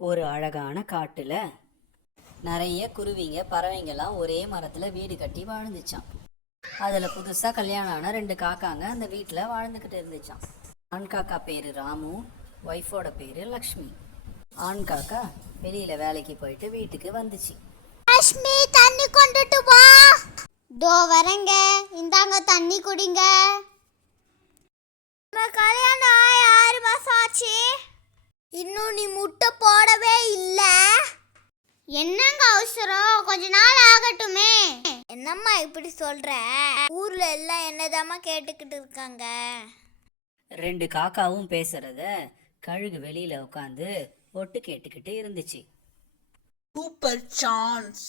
ஒரு அழகான காட்டுல நிறைய குருவிங்க பறவைங்கெல்லாம் ஒரே மரத்துல வீடு கட்டி வாழ்ந்துச்சான். அதுல புதுசா கல்யாணம் ஆன 2 காக்காங்க அந்த வீட்டுல வாழ்ந்துகிட்டு இருந்துச்சான். ஆண் காக்கா பேரு ராமு, ஒய்ஃபோட பேரு லக்ஷ்மி. ஆண் காக்கா வெளியில வேலைக்கு போயிட்டு வீட்டுக்கு வந்துச்சு. லக்ஷ்மி, தண்ணி கொண்டுட்டு வா. தோ வரங்க, இந்தாங்க தண்ணி குடிங்க. நம்ம கல்யாணம் ஆகி 6 மாசம் ஆச்சு, இன்னும் நீ முட்டை போடவே இல்ல. என்னங்க அவசரம், கொஞ்ச நாள் ஆகட்டுமே. என்னம்மா இப்படி சொல்ற? ஊர்ல எல்லாம் என்னதாம்மா கேட்டுக்கிட்டு இருக்காங்க. 2 காக்காவும் பேசுறத கழுகு வெளியில உட்காந்து ஒட்டு கேட்டுக்கிட்டு இருந்துச்சு. சூப்பர் சான்ஸ்,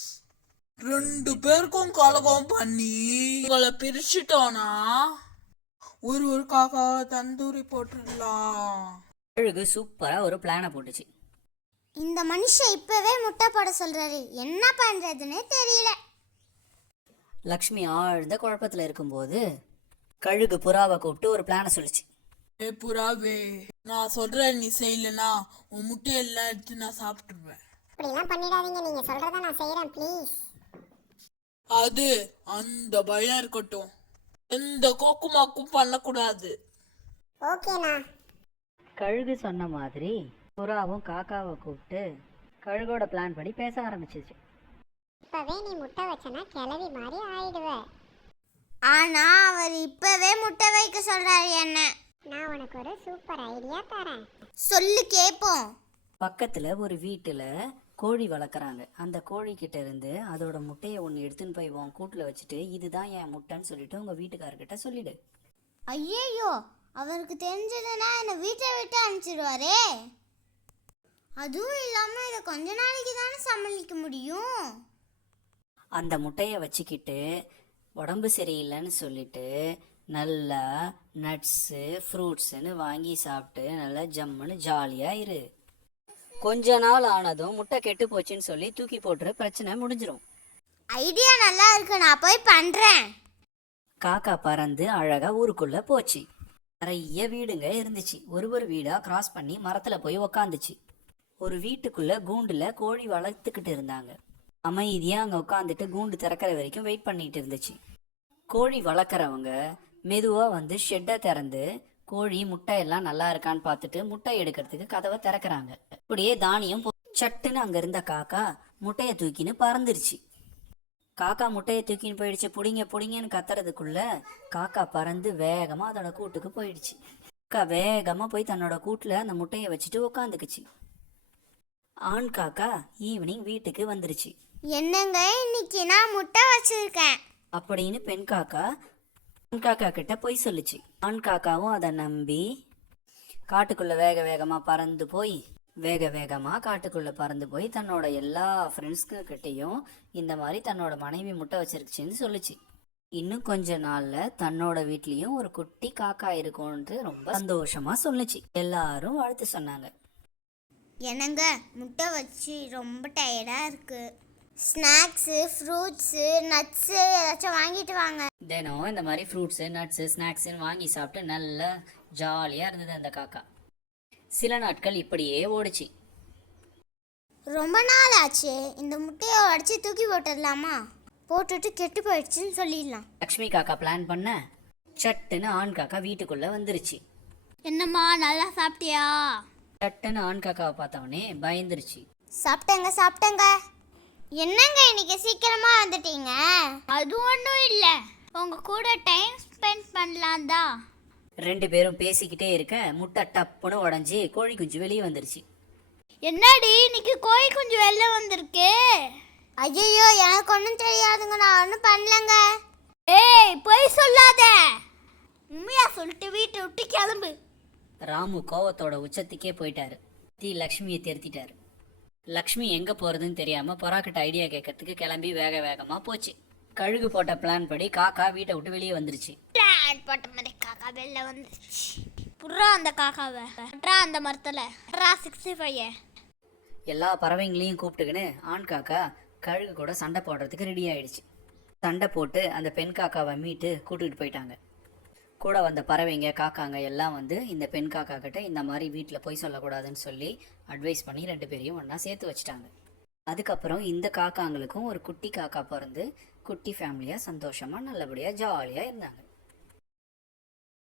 2 பேருக்கும் கலகம் பண்ணி உங்களை பிரிச்சுட்டோனா ஒரு காக்கா தந்தூரி போட்டுடலாம். கழுகு சூப்பரா ஒரு பிளானை போட்டுச்சு. இந்த மனுஷன் இப்பவே முட்டை போட சொல்றாரு, என்ன பண்றதுன்னு தெரியல. லக்ஷ்மி ஆழ்ந்த குழப்பத்துல இருக்கும்போது கழுகு புறாவை கூப்பிட்டு ஒரு பிளானை சொல்லிச்சு. புறாவே, நான் சொல்றேன், நீ செய்யலனா உன் முட்டையெல்லாம் எடுத்து நான் சாப்பிட்டுருவேன். அப்படிலாம் பண்ணிடாதீங்க, நீங்க சொல்றத நான் செய்யறேன் ப்ளீஸ். அது அந்த பயம் இருக்கட்டும், எந்த கோக்குமாக்கும் பண்ணக்கூடாது. ஓகேண்ணா. கழுகு சொன்ன மாதிரி புறாவும் காக்காவை கூப்பிட்டு கழுகோட பிளான் படி பேச ஆரம்பிச்சிச்சு. இப்பவே நீ முட்டை வச்சனா கிளவி மாதிரி ஆயிடுவ. ஆனா அவர் இப்பவே முட்டை வைக்க சொல்றாரு என்ன. நான் உனக்கு ஒரு சூப்பர் ஐடியா தரேன், சொல்லு கேப்போம். பக்கத்துல ஒரு வீட்டுல கோழி வளர்க்குறாங்க. அந்த கோழி கிட்ட இருந்து அதோட முட்டையை ஒன்று எடுத்துன்னு போய் உன் கூட்டில் வச்சுட்டு இதுதான் என் முட்டைன்னு சொல்லிட்டு உங்க வீட்டுக்காரர்கிட்ட சொல்லிடு. ஐயோ, அவருக்கு தெரிஞ்சதுன்னா என்னை வீட்டை விட்டு அனுப்பிச்சிடுவாரே. அதுவும் இல்லாம இதை கொஞ்ச நாளைக்கு தானே சமாளிக்க முடியும். அந்த முட்டையை வச்சுக்கிட்டு உடம்பு சரியில்லைன்னு சொல்லிட்டு நல்லா நட்ஸு ஃப்ரூட்ஸுன்னு வாங்கி சாப்பிட்டு நல்லா ஜம்முன்னு ஜாலியாக இரு. கொஞ்ச நாள் ஆனதும் முட்டை கெட்டு போச்சுன்னு சொல்லி தூக்கி போட்டுற, பிரச்சனை முடிஞ்சிடும். ஐடியா நல்லா இருக்கு, நான் போய் பண்றேன். காக்கா பறந்து அழகா ஊருக்குள்ள போச்சு. நிறைய வீடுங்க இருந்துச்சு. ஒரு வீடா கிராஸ் பண்ணி மரத்துல போய் உக்காந்துச்சு. ஒரு வீட்டுக்குள்ள கூண்டுல கோழி வளர்த்துக்கிட்டு இருந்தாங்க. அமைதியா அங்க உட்காந்துட்டு கூண்டு திறக்கிற வரைக்கும் வெயிட் பண்ணிட்டு இருந்துச்சு. கோழி வளர்க்குறவங்க மெதுவா வந்து ஷெட்டை திறந்து கோழி முட்டை எல்லாம் நல்லா இருக்கான்னு பார்த்துட்டு முட்டை எடுக்கிறதுக்கு கதவை திறக்கிறாங்க. அப்படியே தானியம் சட்டுன்னு அங்க இருந்த காக்கா முட்டையை தூக்கின்னு பறந்துருச்சு. காக்கா முட்டையை தூக்கின்னு போயிடுச்சு. புடிங்க புடிங்கன்னு கத்துறதுக்குள்ள காக்கா பறந்து வேகமா அதோட கூட்டுக்கு போயிடுச்சு. காக்கா வேகமா போய் தன்னோட கூட்டுல அந்த முட்டையை வச்சுட்டு உக்காந்துக்குச்சு. ஆண் காக்கா ஈவினிங் வீட்டுக்கு வந்துருச்சு. என்னங்க, இன்னைக்கு நான் முட்டை வச்சிருக்கேன் அப்படின்னு பெண் காக்கா ஆண் காக்கா கிட்ட போய் சொல்லுச்சு. ஆண் காக்காவும் அதை நம்பி காட்டுக்குள்ள வேகமா பறந்து போய் தன்னோட எல்லா ஃப்ரெண்ட்ஸ்க்கு கிட்டையும் இந்த மாதிரி தன்னோட மனைவி முட்டை வச்சிருக்குச்சின்னு சொல்லுச்சு. இன்னும் கொஞ்ச நாள்ல தன்னோட வீட்லயும் ஒரு குட்டி காக்கா இருக்கும்னு ரொம்ப சந்தோஷமா சொல்லுச்சு. எல்லாரும் வாழ்த்து சொன்னாங்க. என்னங்க, முட்டை வச்சு ரொம்ப டயர்டா இருக்கு. ஸ்நாக்ஸு, ஃப்ரூட்ஸு, நட்ஸு ஏதாச்சும் வாங்கிட்டு வாங்க. தினம் இந்த மாதிரி ஃப்ரூட்ஸு நட்ஸு ஸ்நாக்ஸுன்னு வாங்கி சாப்பிட்டு நல்லா ஜாலியாக இருந்தது அந்த காக்கா. சில நாட்கள் இப்படியே ஓடிச்சு. ரொம்ப நாள் ஆச்சு, இந்த முட்டையை உடச்சி தூக்கி போட்டுடலாமா? போட்டுட்டு கெட்டு போயிடுச்சுன்னு சொல்லிடலாம். லக்ஷ்மி காக்கா பிளான் பண்ண சட்டுன்னு ஆண் காக்கா வீட்டுக்குள்ள வந்துருச்சு. என்னம்மா, நல்லா சாப்பிட்டியா? சட்டுன்னு ஆண் காக்காவை பார்த்தவொடனே பயந்துருச்சு. சாப்பிட்டேங்க. என்னங்க இன்னைக்கு சீக்கிரமா வந்துட்டீங்க? அது ஒன்றும் இல்லை, உங்க கூட டைம் ஸ்பெண்ட் பண்ணலாம் தான். 2 பேரும் பேசிக்கிட்டே இருக்க முட்டை டப்புன்னு உடஞ்சி கோழி குஞ்சு வெளியே வந்துருச்சு. என்னடி இன்னைக்கு கோழி குஞ்சு வெளில வந்திருக்கு? ஐயோ, எனக்கு ஒன்றும் தெரியாதுங்க, நான் ஒன்றும் பண்ணலங்க. ஏய், போய் சொல்லாத, உண்மையா சொல்லிட்டு வீட்டை விட்டு கிளம்பு. ராமு கோவத்தோட உச்சத்துக்கே போயிட்டாரு. லக்ஷ்மியை திருத்திட்டாரு. லக்ஷ்மி எங்க போறதுன்னு தெரியாம புறாக்கிட்ட ஐடியா கேட்கறதுக்கு கிளம்பி வேகமா போச்சு. கழுகு போட்ட பிளான் படி காக்கா வீட்டை விட்டு வெளியே வந்துருச்சு. பிளான் போட்ட மாதிரி காக்கா வெளில வந்துருச்சு. புறா அந்த காக்காவை அந்த மரத்துல 65 எல்லா பறவைங்களையும் கூப்பிட்டுக்கின்னு ஆண் காக்கா கழுகு கூட சண்டை போடுறதுக்கு ரெடி ஆயிடுச்சு. சண்டை போட்டு அந்த பெண் காக்காவை மீட்டு கூட்டிகிட்டு போயிட்டாங்க. கூட வந்த பறவைங்க காக்காங்க எல்லாம் வந்து இந்த பெண் காக்கா கிட்ட இந்த மாதிரி வீட்டில் போய் சொல்லக்கூடாதுன்னு சொல்லி அட்வைஸ் பண்ணி 2 பேரையும் ஒன்றா சேர்த்து வச்சிட்டாங்க. அதுக்கப்புறம் இந்த காக்காங்களுக்கும் ஒரு குட்டி காக்கா பிறந்து குட்டி ஃபேமிலியாக சந்தோஷமாக நல்லபடியாக ஜாலியாக இருந்தாங்க.